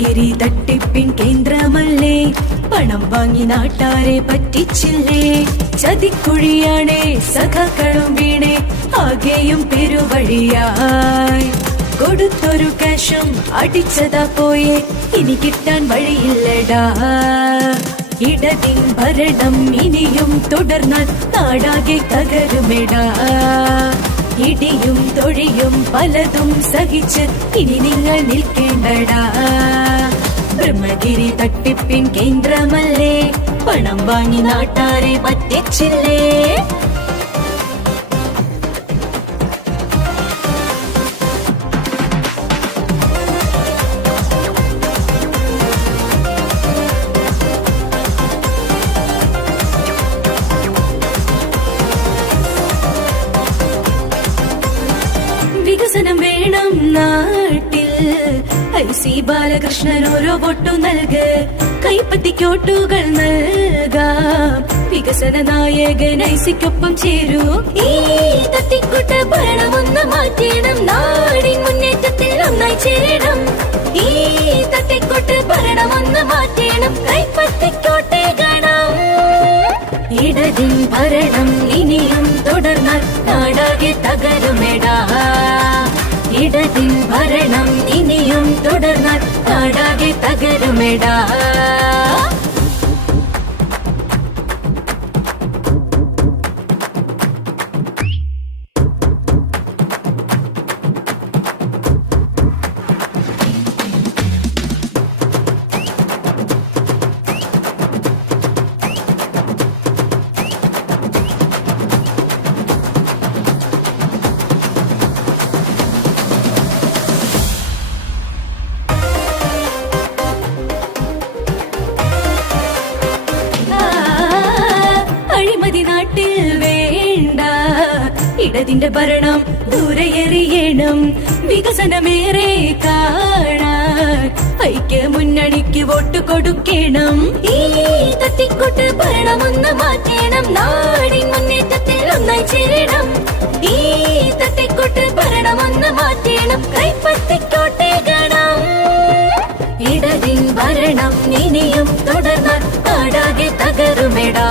ബ്രഹ്മഗിരി തട്ടിപ്പിൻ കേന്ദ്രമല്ലേ, പണം വാങ്ങി നാട്ടാരെ പറ്റിച്ചില്ലേ. ചതിക്കുഴിയാണേ സഖാക്കളും വീണേ, ആകെയും പെരുവഴിയായി. കൊടുത്തൊരു കാശും അടിച്ചതാ പോയേ, ഇനി കിട്ടാൻ വഴിയില്ലടാ. ഇടതിൻ ഭരണം ഇനിയും തുടർന്നാൽ നാടാകെ തകരുമെടാ. ഇടിയും തൊഴിയും പലതും സഹിച്ച് ഇനി നിങ്ങൾ നിൽക്കേണ്ടടാ. ബ്രഹ്മഗിരി തട്ടിപ്പിൻ കേന്ദ്രമല്ലേ, പണം വാങ്ങി നാട്ടാരെ പറ്റിച്ചില്ലേ. വികസനം വേണം നാട്ടിൽ, IC ബാലകൃഷ്ണൻ ഓരോ വോട്ടു നൽക്. കൈപ്പത്തിക്കോട്ടുകൾ നൽകാം, വികസന നായകൻ ICക്കൊപ്പം ചേരൂ. ഈ തട്ടിക്കൂട്ട് ഭരണമൊന്ന് മാറ്റണം, നാടിൻ മുന്നേറ്റത്തിൽ ഒന്നായി ചേരണം. ഈ തട്ടിക്കൂട്ട് ഭരണമൊന്ന് മാറ്റണം, കൈപ്പത്തിക്കോട്ടെ കാണാം. ഇടതിൻ ഭരണം ഇനിയും തുടർന്നാൽ നാടാകെ തകരുമെടാ. ഇടതിൻ ഭരണം ഇനിയും തുടർന്നാൽ നാടാകെ തകരുമെടാ. നാട്ടിൽ വേണ്ട, ഇടതിന്റെ ഭരണം ദൂരെ എറിയണം. വികസനമേറെ കാണാൻ ഐക്യ മുന്നണിക്ക് വോട്ട് കൊടുക്കണം. ഈ തട്ടിക്കൂട്ട് ഭരണമൊന്ന് മാറ്റണം, നാടിൻ മുന്നേറ്റത്തിൽ ഒന്നായി ചേരണം. ഈ തട്ടിക്കൂട്ട് ഭരണമൊന്ന് മാറ്റണം, കൈപ്പത്തിക്കോട്ടെ കാണാം. ഇടതിൻ ഭരണം ഇനിയും തുടർന്നാൽ നാടാകെ തകരുമെടാ.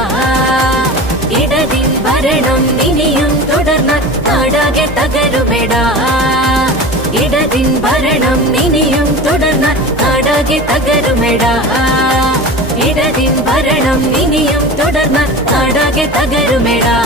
ഇടതിൻ ഭരണം ഇനിയും തുടർന്നാൽ നാടാകെ തകരുമെടാ. ഇടതിൻ ഭരണം ഇനിയും തുടർന്നാൽ നാടാകെ തകരുമെടാ. ഇടതിൻ ഭരണം ഇനിയും തുടർന്നാൽ നാടാകെ തകരുമെടാ.